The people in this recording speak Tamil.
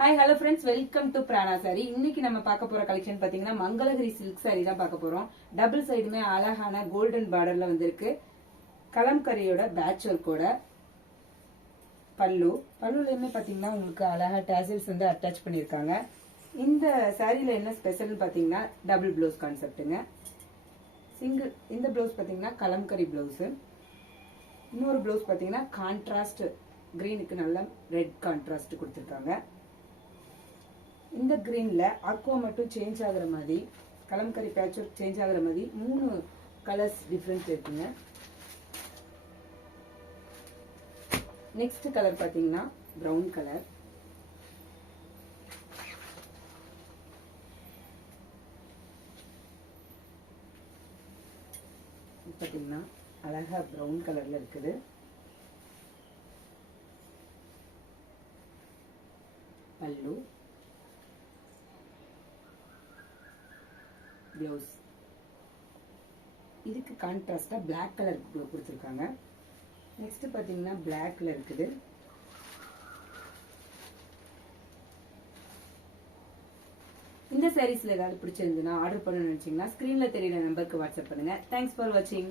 Hi hello friends, welcome to Prana sari. இன்னைக்கு நம்ம பார்க்க போற கலெக்ஷன் பாத்தீங்கன்னா மங்களகிரி சில்க் சாரி தான் பார்க்க போறோம். டபுள் சைடுமே அழகான கோல்டன் பார்டர்ல வந்திருக்கு. கலம்கரியோட பேட்ச் ஒர்க்கோட பல்லுலயுமே பாத்தீங்கன்னா உங்களுக்கு அழகா டேசல்ஸ் வந்து அட்டாச் பண்ணிருக்காங்க. இந்த சாரியில என்ன ஸ்பெஷல்னு பாத்தீங்கன்னா டபுள் ப்ளவுஸ் கான்செப்டுங்க. சிங்கிள் இந்த ப்ளவுஸ் பாத்தீங்கன்னா கலம்கரி பிளவுஸ். இன்னொரு ப்ளவுஸ் பாத்தீங்கன்னா கான்ட்ராஸ்ட் கிரீனுக்கு நல்ல ரெட் கான்ட்ராஸ்ட் கொடுத்துருக்காங்க. இந்த கிரீன்ல அக்வா மட்டும் சேஞ்ச் ஆகுற மாதிரி, கலம்கரி பேட்ச் ஒர்க் சேஞ்ச் ஆகுற மாதிரி 3 கலர்ஸ் டிஃபரன்ஸ் இருக்குங்க. நெக்ஸ்ட் கலர் பாத்தீங்கன்னா பிரவுன் கலர். பாத்தீங்கன்னா அழகா பிரவுன் கலர்ல இருக்குது. பல்லு, பிளவுஸ் இதுக்கு கான்ட்ராஸ்டா பிளாக் கலர் கொடுத்துருக்காங்க. நெக்ஸ்ட் பாத்தீங்கன்னா பிளாக்ல இருக்குது. இந்த சாரீஸ்ல ஏதாவது பிடிச்சிருந்ததுன்னா ஆர்டர் பண்ணணும்னு நினைச்சீங்கன்னா ஸ்கிரீன்ல தெரியுற நம்பருக்கு வாட்ஸ்அப் பண்ணுங்க. தேங்க்ஸ் ஃபார் வாட்சிங்.